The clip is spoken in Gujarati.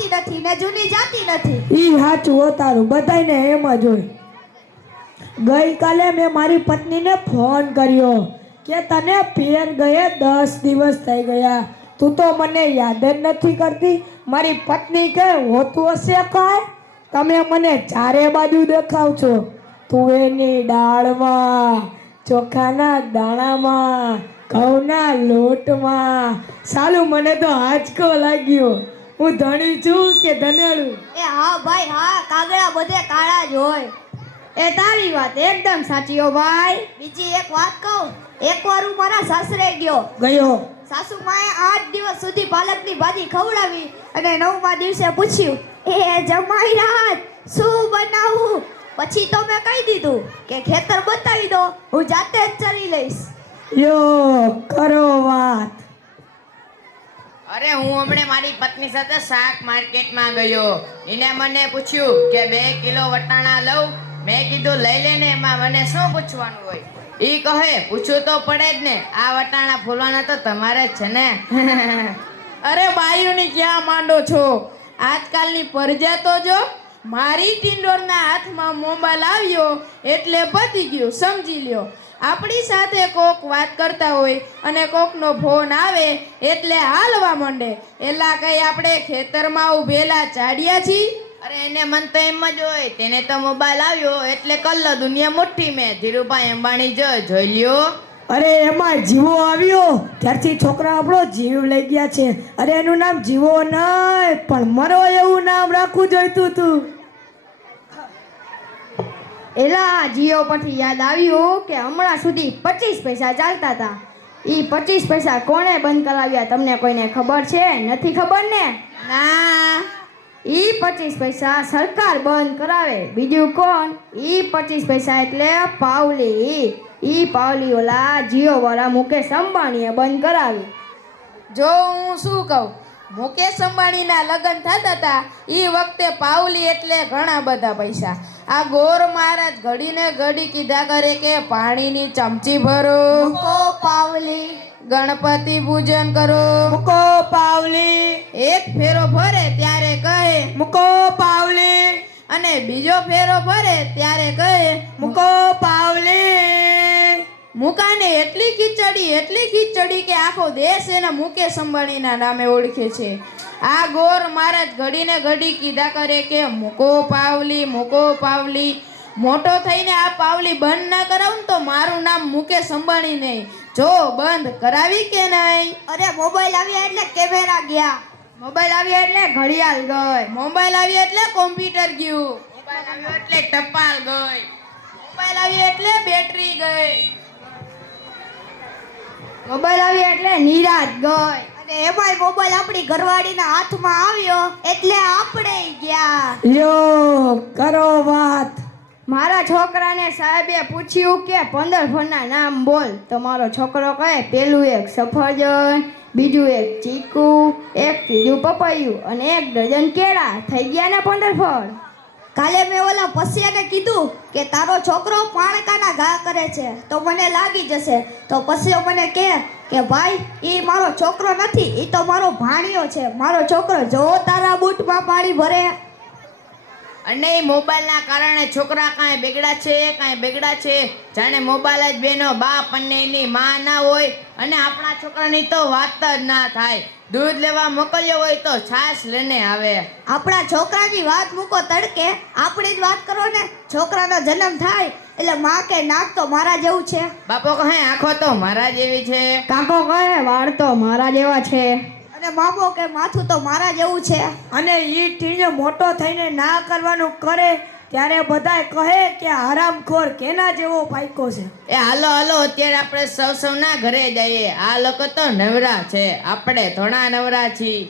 આવતી નથી ને જૂની જાતી નથી. ઈ સાચું હો તારું, બધાયને એમ જ હોય. ગઈકાલે મેં મારી પત્નીને ફોન કર્યો કે તને પિયર ગયે 10 દિવસ થઈ ગયા, તું તો મને યાદ જ નથી કરતી. મારી પત્ની કે હોતું હશે કાંઈ, તમે મને ચારે બાજુ દેખાવ છો, તુવેરની દાળમાં, ચોખાના દાણામાં, ઘઉંના લોટમાં. સાલું મને તો આંચકો લાગ્યો. હું ધણી છું કે ધનેડું? એ હા ભાઈ હા, કાગડા બધે કાળા જ હોય. એ તારી વાત એકદમ સાચી હો ભાઈ. બીજી એક વાત કહું, એકવાર હું મારા સાસરે ગયો. સાસુ માએ 8 દિવસ સુધી પાલકની ભાજી ખવડાવી અને 9મા દિવસે પૂછ્યું, એ જમાઈ રાત શું બનાવું? પછી તો મેં કહી દીધું કે ખેતર બતાવી દો, હું જાતે જ ચરી લઈશ. યો કરો વાત. અરે હું હમણે મારી પત્ની સાથે શાક માર્કેટમાં ગયો. એને મને પૂછ્યું કે 2 કિલો વટાણા લઉં. મેં કીધું લઈ લે ને, એમાં મને શું પૂછવાનું હોય? ઈ કહે પૂછવું તો પડે જ ને, આ વટાણા ફોલવાના તો તમારે જ છે ને. અરે બાયુની ક્યાં માંડો છો? આજકાલની પરજા તો જો. મારી ટિંડોરના હાથમાં મોબાઈલ આવ્યો એટલે પતી ગયું, સમજી લ્યો. આપણી સાથે કોક વાત કરતા હોય અને કોકનો ફોન આવે એટલે હાલવા માંડે. એલા કઈ આપણે ખેતરમાં ઉભેલા ચાડિયા છીએ? અરે એને મન તો એમ જ હોય, તેને તો મોબાઈલ આવ્યો એટલે કલ્લો દુનિયા મુઠ્ઠી મેં. ધીરુભાઈ અંબાણી જોઈ લ્યો. અરે એમાં જીવો આવ્યો ત્યારથી છોકરા આપણો જીવ લઈ ગયા છે. અરે એનું નામ જીવો નહીં પણ મરો એવું નામ રાખવું જોઈતું તું. એલા જીઓ પરથી યાદ આવ્યું કે હમણાં સુધી 25 પૈસા ચાલતા હતા. ઈ 25 પૈસા કોણે બંધ કરાવ્યા તમને કોઈને ખબર છે? નથી ખબર ને? ના, ઈ 25 પૈસા સરકાર બંધ કરાવે. બીજું કોણ? ઈ 25 પૈસા એટલે પાવલી. ઈ પાવલી ઓલા જીઓ વાળા મુકેશ અંબાણીએ બંધ કરાવી. જો હું શું કહું, મુકેશ અંબાણીના લગ્ન થતા હતા ઈ વખતે પાવલી એટલે ઘણા બધા પૈસા. આ ગોર મહારાજ ઘડીને ઘડી કીધા કરે કે પાણીની ચમચી ભરો, મૂકો પાવલી, ગણપતિ પૂજન કરો, મૂકો પાવલી. એક ફેરો ભરે ત્યારે કહે મૂકો પાવલી. અને બીજો ફેરો ભરે ત્યારે કહે મૂકો પાવલી. મુકાને એટલી ખીચડી કે આખો દેશ એના મુકેશ અંબાણીના નામે ઓળખે છે. આ ગોર મહારાજ ઘડીને ઘડી કીધા કરે કે મૂકો પાવલી, મૂકો પાવલી. મોટો થઈને આ પાવલી બંધ ના કરાવું તો મારું નામ મુકેશ અંબાણી નહીં. જો બંધ કરાવી કે નહીં? અરે મોબાઈલ આવ્યા એટલે કેમેરા ગયા, મોબાઈલ આવ્યા એટલે ઘડિયાળ ગઈ, મોબાઈલ આવ્યા એટલે કોમ્પ્યુટર ગયું, મોબાઈલ આવ્યો એટલે ટપાલ ગઈ, મોબાઈલ આવ્યો એટલે બેટરી ગઈ, મોબાઈલ આવ્યો એટલે નિરાત ગઈ. અને એમાંય મોબાઈલ આપણી ઘરવાળીના હાથમાં આવ્યો એટલે આપણે ગયા. યો કરો વાત. મારા છોકરાને સાહેબે પૂછ્યું કે 15 ફળના નામ બોલ. તો મારો છોકરો કહે પેલું એક સફરજન, બીજું એક ચીકુ, એક ત્રીજું પપૈયું અને 1 ડઝન કેળા. થઈ ગયા ને 15 ફળ. કાલે મેં ઓલા પસિયાને કીધું કે તારો છોકરો પાણકાના ઘા કરે છે તો મને લાગી જશે. તો પસિયો મને કહે કે ભાઈ એ મારો છોકરો નથી, એ તો મારો ભાણિયો છે. મારો છોકરો જો તારા બૂટમાં પાણી ભરે. અને એ મોબાઈલના કારણે છોકરા કાંઈ બેગડા છે. જાણે મોબાઈલ જ બેનો બાપ અને એની માં ના હોય. અને આપણા છોકરાની તો વાત જ ના થાય. દૂધ લેવા મોકલ્યો હોય તો છાશ લઈને આવે. આપણા છોકરાની વાત મૂકો તડકે, આપણી જ વાત કરો ને. છોકરાનો જન્મ થાય એટલે માં કે નાક તો મારા જેવું છે, બાપો કહે આંખો તો મારા જેવી છે, કાકો કહે વાળ તો મારા જેવા છે, અને મામો કે માથું તો મારા જેવું છે. અને ઈ ટીને મોટો થઈને ના કરવાનું કરે ત્યારે બધાય કહે કે હરામખોર કેના જેવો પાઈકો છે. એ હાલો અત્યારે આપણે સૌના ઘરે જઈએ. આ લોકો તો નવરા છે, આપણે થોડા નવરા છીએ.